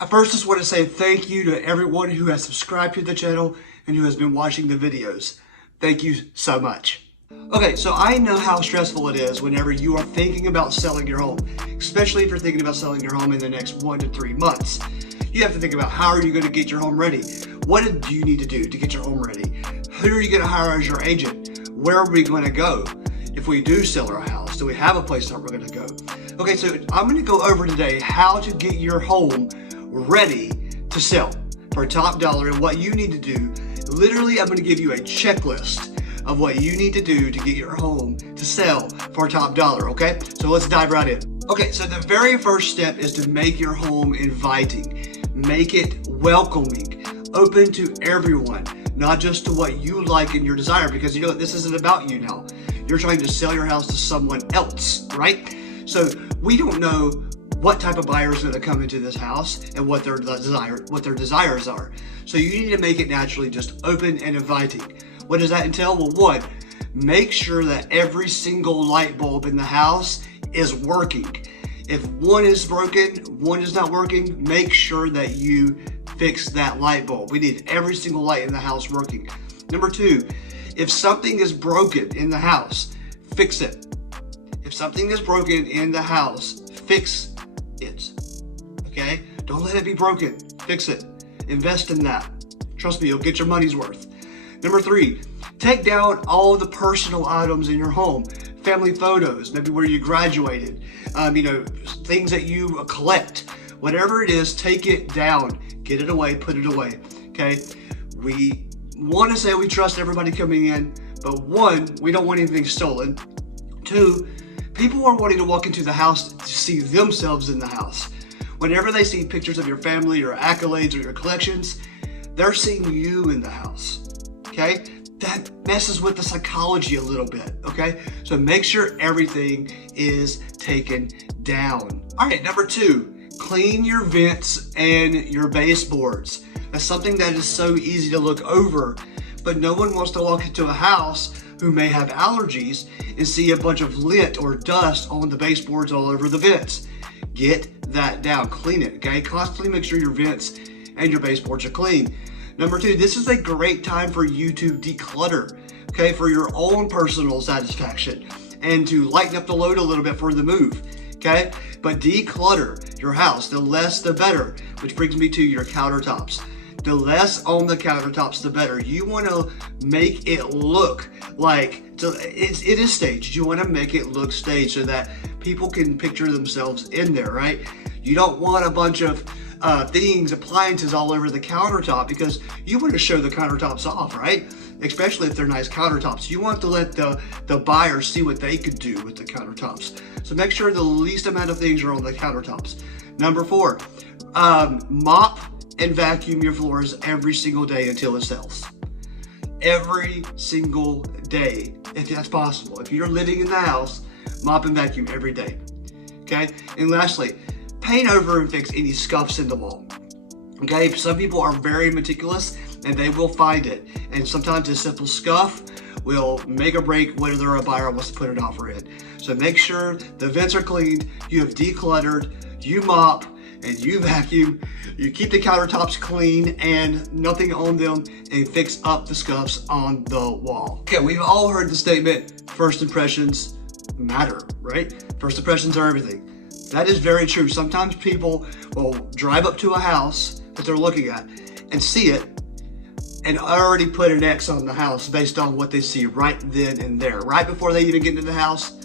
I first just want to say thank you to everyone who has subscribed to the channel and who has been watching the videos. Thank you so much. Okay, so I know how stressful it is whenever you are thinking about selling your home, especially if you're thinking about selling your home in the next 1 to 3 months. You have to think about how are you going to get your home ready? What do you need to do to get your home ready? Who are you going to hire as your agent? Where are we going to go? If we do sell our house, do we have a place that we're going to go? Okay, so I'm going to go over today how to get your home ready to sell for top dollar and what you need to do. Literally, I'm going to give you a checklist of what you need to do to get your home to sell for top dollar, okay? So let's dive right in. Okay, so the very first step is to make your home inviting. Make it welcoming, open to everyone, not just to what you like and your desire, because you know this isn't about you now. You're trying to sell your house to someone else, right? So we don't know what type of buyer is going to come into this house and what their desires are. So you need to make it naturally just open and inviting. What does that entail? Well, one, make sure that every single light bulb in the house is working. If one is broken, one is not working, make sure that you fix that light bulb. We need every single light in the house working. Number two, if something is broken in the house, fix it. If something is broken in the house, fix it. Okay? Don't let it be broken. Fix it. Invest in that. Trust me, you'll get your money's worth. Number three, take down all the personal items in your home. Family photos, maybe where you graduated, things that you collect. Whatever it is, take it down. Get it away, put it away. Okay? We want to say we trust everybody coming in, but one, we don't want anything stolen. Two, people are wanting to walk into the house to see themselves in the house. Whenever they see pictures of your family or accolades or your collections, they're seeing you in the house. Okay? That messes with the psychology a little bit, okay? So make sure everything is taken down. All right, number two, clean your vents and your baseboards. That's something that is so easy to look over, but no one wants to walk into a house who may have allergies and see a bunch of lint or dust on the baseboards all over the vents. Get that down, clean it, okay? Constantly make sure your vents and your baseboards are clean. Number two, this is a great time for you to declutter, okay, for your own personal satisfaction and to lighten up the load a little bit for the move, okay? But declutter your house, the less the better, which brings me to your countertops. The less on the countertops, the better. You want to make it look like it is staged. You want to make it look staged so that people can picture themselves in there, right? You don't want a bunch of appliances all over the countertop because you want to show the countertops off, right? Especially if they're nice countertops. You want to let the buyer see what they could do with the countertops. So make sure the least amount of things are on the countertops. Number four, mop and vacuum your floors every single day until it sells. Every single day, if that's possible. If you're living in the house, mop and vacuum every day, okay? And lastly, paint over and fix any scuffs in the wall. Okay, some people are very meticulous and they will find it. And sometimes a simple scuff will make or break whether a buyer wants to put an offer in. So make sure the vents are cleaned, you have decluttered, you mop, and you vacuum, you keep the countertops clean and nothing on them, and fix up the scuffs on the wall. Okay, we've all heard the statement, first impressions matter, right? First impressions are everything. That is very true. Sometimes people will drive up to a house that they're looking at and see it and already put an X on the house based on what they see right then and there. Right before they even get into the house,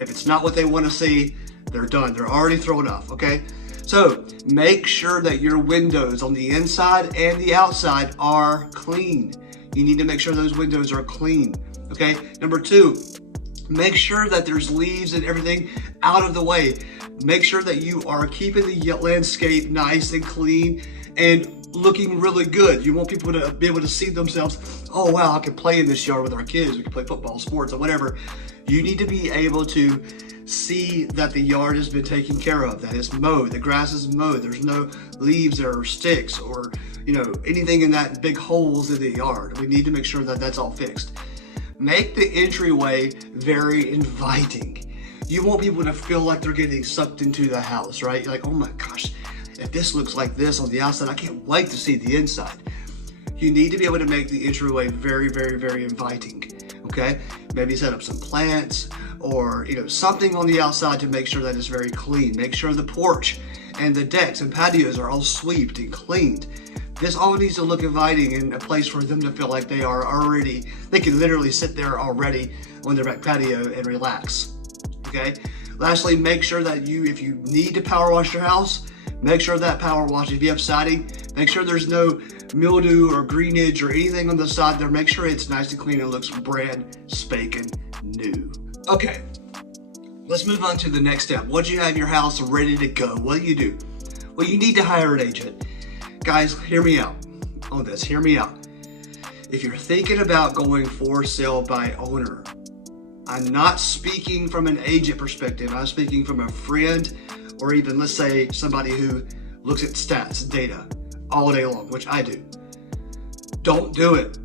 if it's not what they want to see, they're done. They're already thrown off, okay? So make sure that your windows on the inside and the outside are clean. You need to make sure those windows are clean, okay? Number two, make sure that there's leaves and everything out of the way. Make sure that you are keeping the landscape nice and clean and looking really good. You want people to be able to see themselves, oh wow, I can play in this yard with our kids. We can play football, sports, or whatever. You need to be able to see that the yard has been taken care of, that it's mowed, the grass is mowed, there's no leaves or sticks or anything in that big holes in the yard. We need to make sure that that's all fixed. Make the entryway very inviting. You want people to feel like they're getting sucked into the house, right? You're like, oh my gosh, if this looks like this on the outside, I can't wait to see the inside. You need to be able to make the entryway very, very, very inviting, okay? Maybe set up some plants or, something on the outside to make sure that it's very clean. Make sure the porch and the decks and patios are all swept and cleaned. This all needs to look inviting and a place for them to feel like they can literally sit there already on their back patio and relax, okay? Lastly, make sure that if you need to power wash your house, make sure that power wash, if you have siding, make sure there's no mildew or greenage or anything on the side there. Make sure it's nice and clean and looks brand spanking new. Okay, let's move on to the next step. Once you have your house ready to go, what do? Well, you need to hire an agent. Guys, hear me out on this, hear me out. If you're thinking about going for sale by owner, I'm not speaking from an agent perspective, I'm speaking from a friend or even, let's say, somebody who looks at stats, data, all day long, which I do. Don't do it.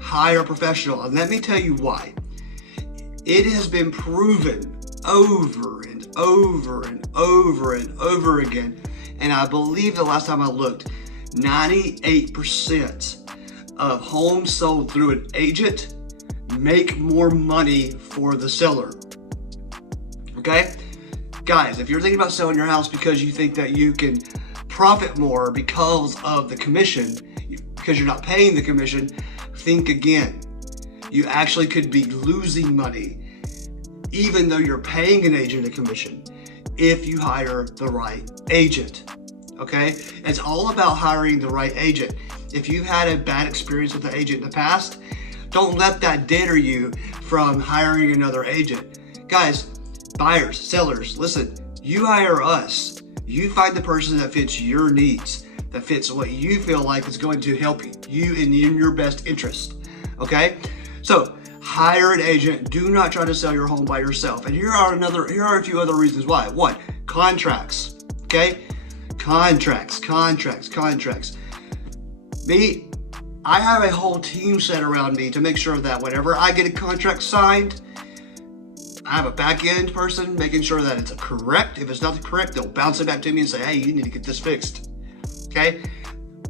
Hire a professional, and let me tell you why. It has been proven over and over and over and over again, and I believe the last time I looked, 98% of homes sold through an agent make more money for the seller, okay? Guys, if you're thinking about selling your house because you think that you can profit more because of the commission, because you're not paying the commission, think again. You actually could be losing money even though you're paying an agent a commission if you hire the right agent, okay? It's all about hiring the right agent. If you've had a bad experience with the agent in the past, don't let that deter you from hiring another agent. Guys, buyers, sellers, listen, you hire us. You find the person that fits your needs, that fits what you feel like is going to help you in your best interest, okay? So hire an agent. Do not try to sell your home by yourself. And here are a few other reasons why. One, contracts, okay? Contracts. I have a whole team set around me to make sure that whenever I get a contract signed, I have a back end person making sure that it's correct. If it's not correct, they'll bounce it back to me and say, hey, you need to get this fixed, okay?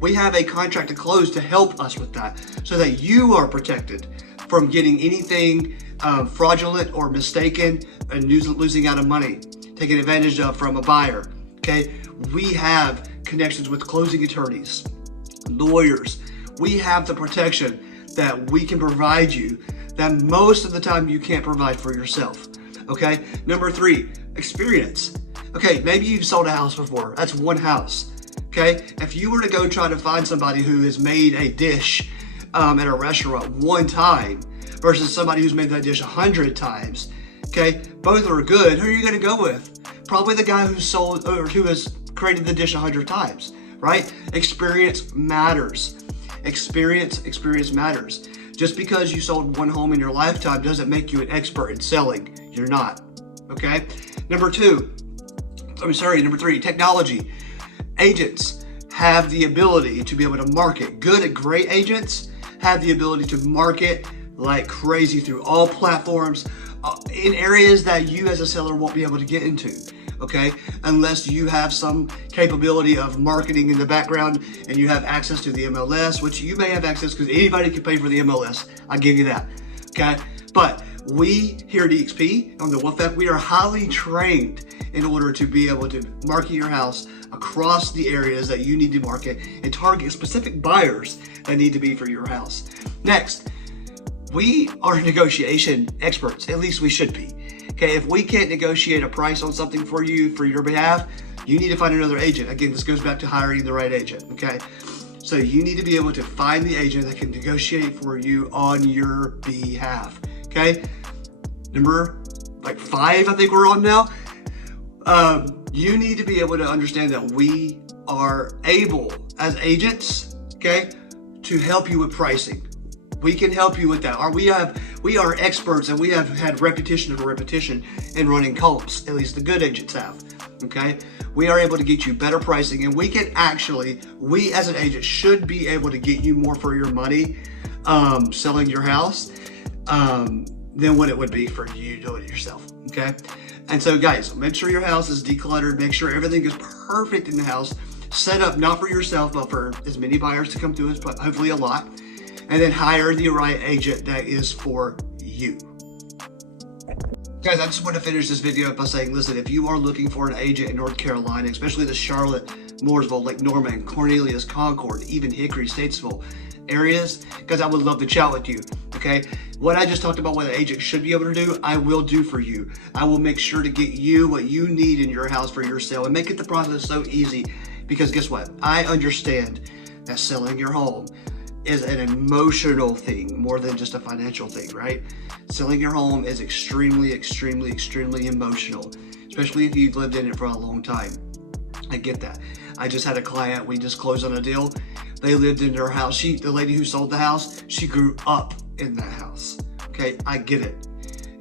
We have a contract to close to help us with that so that you are protected from getting anything fraudulent or mistaken and losing out of money, taken advantage of from a buyer, okay? We have connections with closing attorneys, lawyers. We have the protection that we can provide you that most of the time you can't provide for yourself, okay? Number 3, experience. Okay, maybe you've sold a house before. That's one house, okay? If you were to go try to find somebody who has made a dish at a restaurant one time versus somebody who's made that dish 100 times, okay? Both are good. Who are you gonna go with? Probably the guy who sold or who has created the dish 100 times, right? Experience matters. Experience matters. Just because you sold one home in your lifetime doesn't make you an expert in selling. You're not, okay? Number 3, technology. Agents have the ability to be able to market. Great agents have the ability to market like crazy through all platforms in areas that you as a seller won't be able to get into, okay? Unless you have some capability of marketing in the background and you have access to the MLS, which you may have access because anybody can pay for the MLS. I'll give you that, okay? But we here at EXP on the Wolf App, we are highly trained in order to be able to market your house across the areas that you need to market and target specific buyers that need to be for your house. Next, we are negotiation experts, at least we should be. Okay, if we can't negotiate a price on something for you, for your behalf, you need to find another agent. Again, this goes back to hiring the right agent, okay? So you need to be able to find the agent that can negotiate for you on your behalf, okay? Number 5, I think we're on now. You need to be able to understand that we are able, as agents, okay, to help you with pricing. We can help you with that. We are experts and we have had repetition in running comps, at least the good agents have, okay? We are able to get you better pricing and we as an agent should be able to get you more for your money selling your house than what it would be for you doing it yourself, okay? And so guys, make sure your house is decluttered, make sure everything is perfect in the house. set up not for yourself, but for as many buyers to come through as hopefully a lot, and then hire the right agent that is for you. Guys, I just want to finish this video up by saying, listen, if you are looking for an agent in North Carolina, especially the Charlotte, Mooresville, Lake Norman, Cornelius, Concord, even Hickory, Statesville areas, guys, I would love to chat with you, okay? What I just talked about what an agent should be able to do, I will do for you. I will make sure to get you what you need in your house for your sale and make it the process so easy, because guess what? I understand that selling your home is an emotional thing more than just a financial thing, right? Selling your home is extremely, extremely, extremely emotional, especially if you've lived in it for a long time. I get that. I just had a client, we just closed on a deal. They lived in their house. The lady who sold the house, she grew up in that house. Okay, I get it.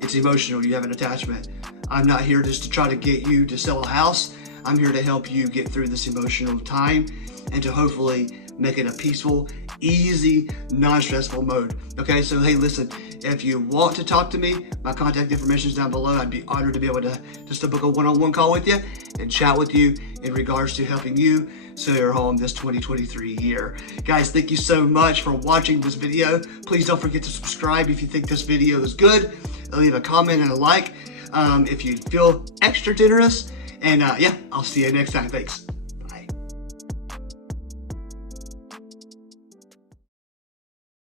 It's emotional, you have an attachment. I'm not here just to try to get you to sell a house. I'm here to help you get through this emotional time and to hopefully make it a peaceful, easy, non-stressful mode. Okay, so hey, listen, if you want to talk to me, my contact information is down below. I'd be honored to be able to just to book a one-on-one call with you and chat with you in regards to helping you sell your home this 2023 year. Guys, thank you so much for watching this video. Please don't forget to subscribe if you think this video is good. Leave a comment and a like if you feel extra generous. And yeah, I'll see you next time. Thanks.